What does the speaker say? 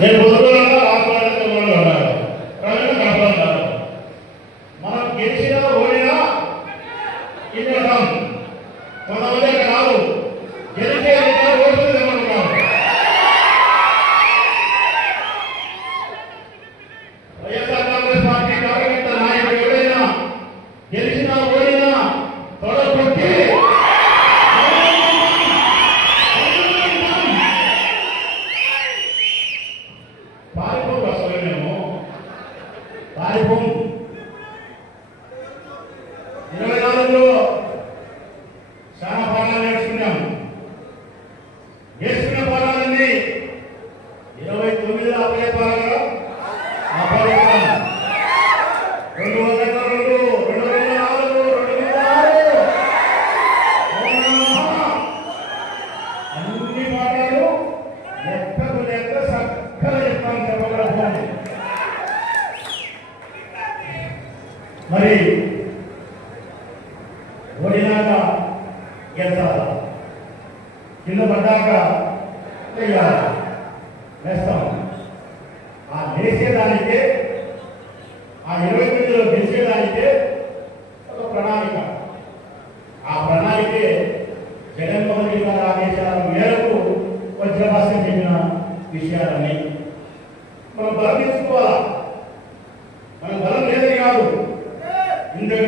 నేను పొద్దుగా ఆత్మహత్యలో ఉన్నారు ప్రజలు కనపడుతున్నారు. మనం గెలిచినా ఓడినా ఇది రకం కొంతమంది అక్కడ రాదు గెలిచే ఓట్లు తెమ్మంటున్నారు. వైఎస్ఆర్ కాంగ్రెస్ పార్టీ కార్యకర్త నాయకుడు ఎవరైనా గెలిచినా ఓడినా తొడగొట్టి పారిపోదు. అసలు మేము పారిపోము. 24లో చాలా పాఠాలు నేర్చుకున్నాము. నేర్చుకున్న పాఠాలన్నీ 29లో అప్పచెప్పాలి. 202, 204, 206 అన్ని పాఠాలు లెక్కకు లెక్క చక్కగా చెప్తాను చెప్పగలము. మరి ఓడినాక గెలుస్తారా, కింద పడ్డాక వేస్తాం. ఆ లేచేదానికే, ఆ 29లో గెలిచేదానికే ఒక ప్రణాళిక. ఆ ప్రణాళికే జగన్మోహన్ రెడ్డి గారి ఆదేశాల మేరకు వజ్రభాస్కర్ చెప్పిన విషయాలన్నీ మనం బలం తెచ్చుకోవాలా. మన బలం లేదని కాదు. ఇంతకు